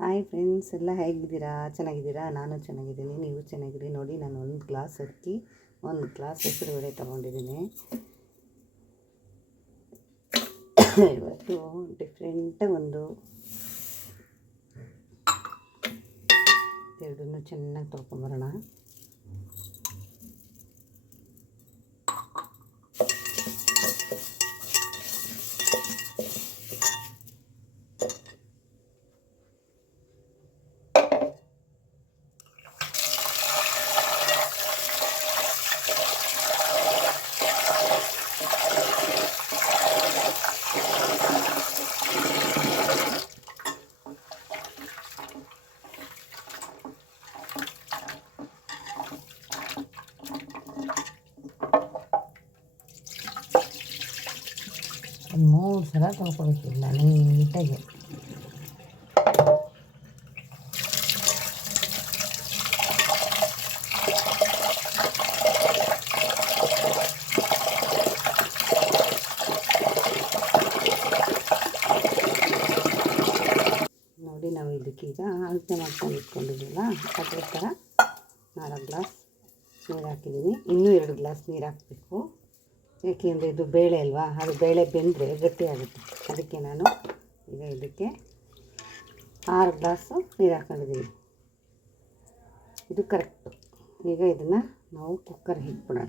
Hi friends, ಎಲ್ಲ ಹೇಗಿದ್ದೀರಾ? ಚೆನ್ನಾಗಿದ್ದೀರಾ? ನಾನು ಚೆನ್ನಾಗಿದ್ದೀನಿ, ನೀವು ಚೆನ್ನಾಗಿರಿ. ನೋಡಿ, ನಾನು ಒಂದು ಗ್ಲಾಸ್ ಅಕ್ಕಿ, ಒಂದು ಗ್ಲಾಸ್ ಹೆಸರುಬೇಳೆ ತೊಗೊಂಡಿದ್ದೀನಿ. ಇವತ್ತು ಡಿಫ್ರೆಂಟಾಗಿ ಎರಡನ್ನೂ ಚೆನ್ನಾಗಿ ತೊಳ್ಕೊಂಬರೋಣ. ಒಂದು 3 ಸಲ ತೊಳ್ಕೊಬೇಕಿಲ್ಲ ನೀಟಾಗಿ. ನೋಡಿ, ನಾವು ಇದಕ್ಕೀಗ ಅಳತೆ ಮಾಡ್ಕೊಂಡು ಇಟ್ಕೊಂಡಿದ್ದೀವಲ್ಲ, ಅದೇ ಥರ 4 ಗ್ಲಾಸ್ ನೀರು ಹಾಕಿದ್ದೀನಿ. ಇನ್ನೂ 2 ಗ್ಲಾಸ್ ನೀರು ಹಾಕಬೇಕು. ಏಕೆಂದರೆ ಇದು ಬೇಳೆ ಅಲ್ವಾ, ಅದು ಬೇಳೆ ಬೆಂದರೆ ಗಟ್ಟಿಯಾಗುತ್ತೆ. ಅದಕ್ಕೆ ನಾನು ಈಗ ಇದಕ್ಕೆ 6 ಗ್ಲಾಸು ನೀರು ಹಾಕೊಂಡಿದ್ದೀನಿ. ಇದು ಕರೆಕ್ಟು. ಈಗ ಇದನ್ನು ನಾವು ಕುಕ್ಕರ್ಗೆ ಇಟ್ಬಿಡೋಣ.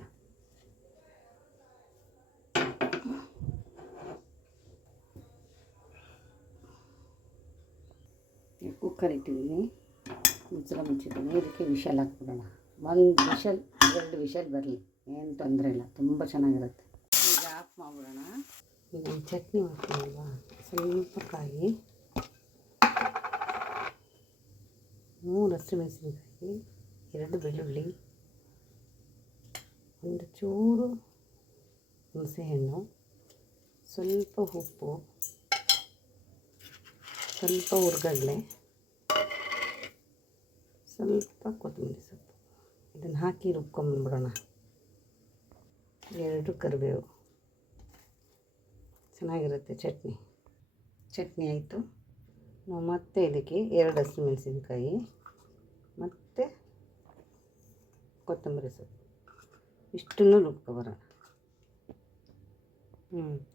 ಕುಕ್ಕರ್ ಇಟ್ಟಿದ್ದೀನಿ, ಮುಚ್ಚಳ ಮುಚ್ಚಿದ್ದೀನಿ. ಇದಕ್ಕೆ ವಿಷಲ್ ಹಾಕ್ಬಿಡೋಣ. 1 ವಿಷಲ್ 2 ವಿಷಲ್ ಬರಲಿ, ಏನು ತೊಂದರೆ ಇಲ್ಲ, ತುಂಬ ಚೆನ್ನಾಗಿರುತ್ತೆ. ಈಗ ಆಫ್ ಮಾಡಿಬಿಡೋಣ. ಈಗ ಚಟ್ನಿ ಮಾಡ್ತೀವಲ್ವ, ಸ್ವಲ್ಪ ಕಾಯಿ, 3 ಹಸಿಮೆಣಸಿನಕಾಯಿ, 2 ಬೆಳ್ಳುಳ್ಳಿ, ಒಂದು ಚೂರು ಹುಣಸೆಹಣ್ಣು, ಸ್ವಲ್ಪ ಉಪ್ಪು, ಸ್ವಲ್ಪ ಹುರ್ಗಡ್ಲೆ, ಸ್ವಲ್ಪ ಕೊತ್ತಂಬರಿ ಸೊಪ್ಪು. ಇದನ್ನು ಹಾಕಿ ರುಬ್ಕೊಂಬಂದ್ಬಿಡೋಣ. 2 ಕರಿಬೇವು. ಚೆನ್ನಾಗಿರುತ್ತೆ ಚಟ್ನಿ ಆಯಿತು. ನಾವು ಮತ್ತೆ ಇದಕ್ಕೆ 2 ಹಸಿಮೆಣಸಿನ್ಕಾಯಿ ಮತ್ತು ಕೊತ್ತಂಬರಿ ಸೊಪ್ಪು ಇಷ್ಟನ್ನು ರುಬ್ಕೊಬರೋಣ.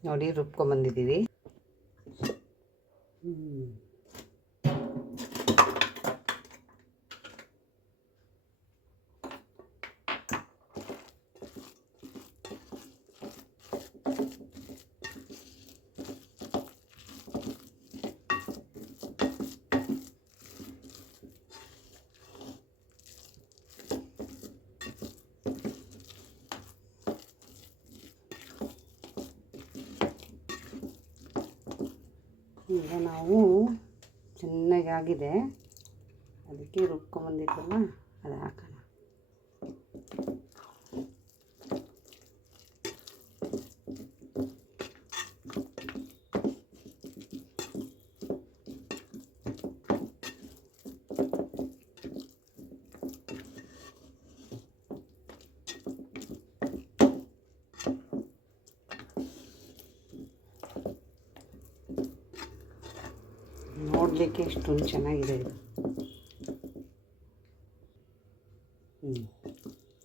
ನೋಡಿ, ರುಬ್ಕೊಂಬಂದಿದ್ದೀವಿ. ಈಗ ನಾವು ಚೆನ್ನಾಗಿ ಆಗಿದೆ, ಅದಕ್ಕೆ ರುಬ್ಕೊಂಬಂದಿದ್ದಲ್ಲ ಅದು ಹಾಕೋಣ. ನೋಡಲಿಕ್ಕೆ ಇಷ್ಟೊಂದು ಚೆನ್ನಾಗಿದೆ ಇದು.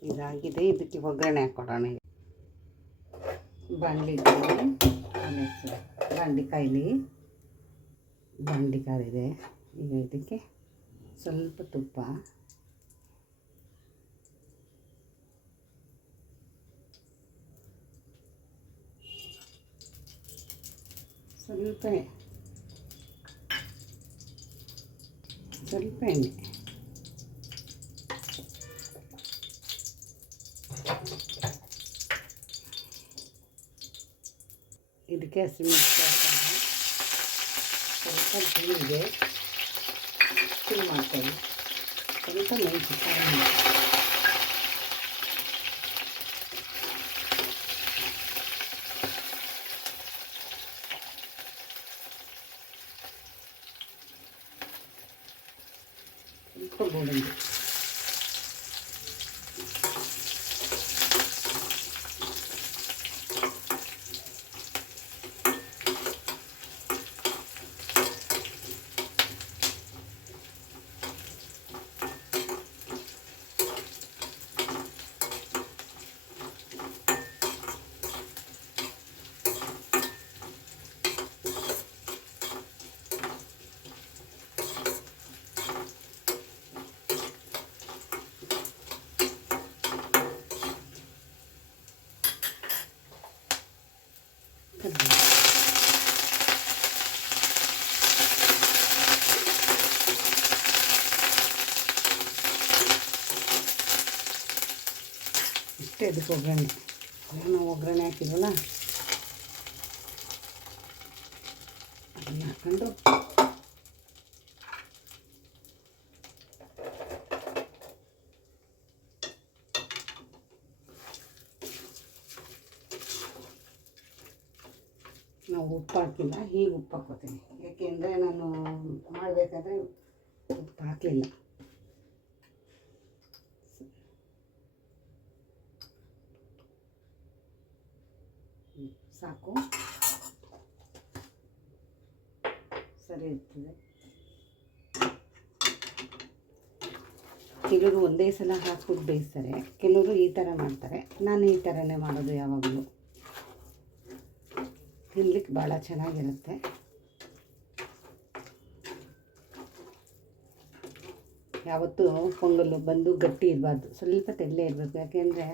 ಇದಾಗಿದೆ. ಇದಕ್ಕೆ ಒಗ್ಗರಣೆ ಹಾಕ್ಕೊಡೋಣ. ಬಾಣಲಿ ಕಾಯಿದೆ. ಈಗ ಇದಕ್ಕೆ ಸ್ವಲ್ಪ ತುಪ್ಪ, ಸ್ವಲ್ಪ ಎಣ್ಣೆ, ಇದಕ್ಕೆ ಹಸಿಮೆಣಸಿನಕಾಯಿ, ಸ್ವಲ್ಪ ಜೀರಿಗೆ ಮಾಡ್ಕೊಳ್ಳಿ, ಸ್ವಲ್ಪ ಮೆಣಸಿನಕಾಯಿ, ಸ್ವಲ್ಪ ಗೋಡಂಬಿ. ಇಷ್ಟೇ ಅದಕ್ಕೆ ಒಗ್ಗರಣೆ. ನಾವು ಒಗ್ಗರಣೆ ಹಾಕಿದ್ವಲ್ಲ ಅದನ್ನು ಹಾಕ್ಕೊಂಡು ನಾವು ಉಪ್ಪು ಹಾಕಿಲ್ಲ, ಹೀಗೆ ಉಪ್ಪು ಹಾಕ್ಕೋತೀನಿ. ಏಕೆಂದರೆ ನಾನು ಮಾಡಬೇಕಾದ್ರೆ ಉಪ್ಪು ಹಾಕಲಿಲ್ಲ. ಸಾಕು, ಸರಿ ಇರ್ತದೆ. ಕೆಲವರು ಒಂದೇ ಸಲ ಹಾಕ್ಬಿಟ್ಟು ಬೇಯಿಸ್ತಾರೆ, ಕೆಲವರು ಈ ಥರ ಮಾಡ್ತಾರೆ. ನಾನು ಈ ಥರನೇ ಮಾಡೋದು ಯಾವಾಗಲೂ. ತಿನ್ಲಿಕ್ಕೆ ಭಾಳ ಚೆನ್ನಾಗಿರುತ್ತೆ. ಯಾವತ್ತೂ ಪೊಂಗಲ್ಲು ಬಂದು ಗಟ್ಟಿ ಇರಬಾರ್ದು, ಸ್ವಲ್ಪ ತೆಳ್ಳೇ ಇರಬೇಕು. ಯಾಕೆಂದರೆ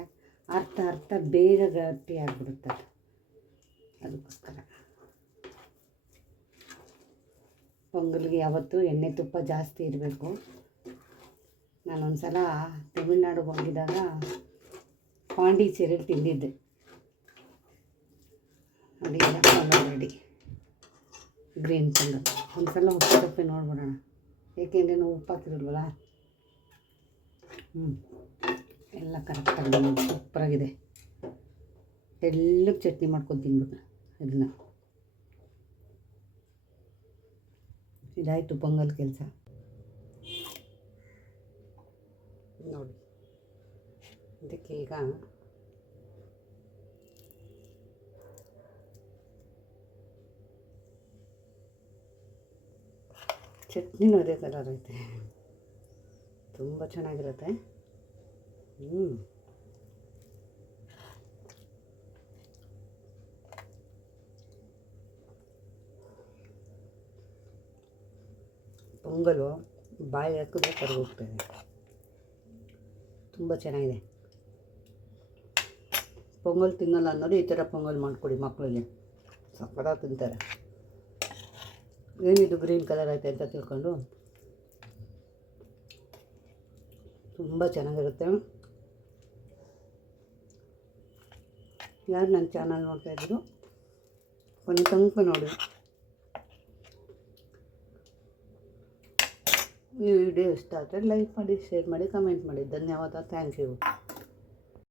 ಅರ್ಥ ಬೇಗ ಗಟ್ಟಿ ಆಗಿಬಿಡುತ್ತೆ. ಅದಕ್ಕೋಸ್ಕರ ಪೊಂಗಲ್ಗೆ ಯಾವತ್ತೂ ಎಣ್ಣೆ ತುಪ್ಪ ಜಾಸ್ತಿ ಇರಬೇಕು. ನಾನೊಂದು ಸಲ ತಮಿಳ್ನಾಡಿಗೆ ಹೋಗಿದ್ದಾಗ ಪಾಂಡಿಚೇರಿಯಲ್ಲಿ ತಿಂದಿದ್ದೆ. ಅಡಿಗೆಲ್ಲ ಆಲ್ರೆಡಿ ಗ್ರೀನ್ ಪೊಂಗಲ್. ಒಂದು ಸಲ ಉಪ್ಪು ತಪ್ಪಿ ನೋಡ್ಬಿಡೋಣ, ಏಕೆಂದರೆ ನಾವು ಉಪ್ಪು ಹಾಕಿರಲ್ವಲ್ಲ. ಎಲ್ಲ ಕರೆಕ್ಟಾಗಿ ಸೂಪರಾಗಿದೆ. ತೆಳ್ಳಗೆ ಚಟ್ನಿ ಮಾಡ್ಕೊಂಡು ತಿನ್ಬೇಕು ಇದನ್ನು. ಇದಾಯಿತು ಪೊಂಗಲ್ ಕೆಲಸ. ನೋಡಿ, ಇದಕ್ಕೆ ಈಗ ಚಟ್ನಿನೂ ಅದೇ ಕಲರ್ ಐತೆ, ತುಂಬ ಚೆನ್ನಾಗಿರುತ್ತೆ. ಪೊಂಗಲು ಬಾಯಿ ಹಾಕಿದ್ರೆ ಕರಗೋಗ್ತದೆ. ತುಂಬ ಚೆನ್ನಾಗಿದೆ. ಪೊಂಗಲ್ ತಿನ್ನಲ್ಲ ಅನ್ನೋದು ಈ ಥರ ಪೊಂಗಲ್ ಮಾಡಿಕೊಡಿ ಮಕ್ಕಳಿಗೆ, ಸಕ್ಕತ್ತಾಗಿ ತಿಂತಾರೆ. ಏನಿದು ಗ್ರೀನ್ ಕಲರ್ ಐತೆ ಅಂತ ತಿಳ್ಕೊಂಡು ತುಂಬ ಚೆನ್ನಾಗಿರುತ್ತೆ. ಯಾರು ನನ್ನ ಚಾನಲ್ ನೋಡ್ತಾಯಿದ್ರು ಕೊನೆ ತನಕ ನೋಡಿ. ಈ ವಿಡಿಯೋ ಇಷ್ಟ ಆದರೆ ಲೈಕ್ ಮಾಡಿ, ಶೇರ್ ಮಾಡಿ, ಕಮೆಂಟ್ ಮಾಡಿ. ಧನ್ಯವಾದ. Thank you.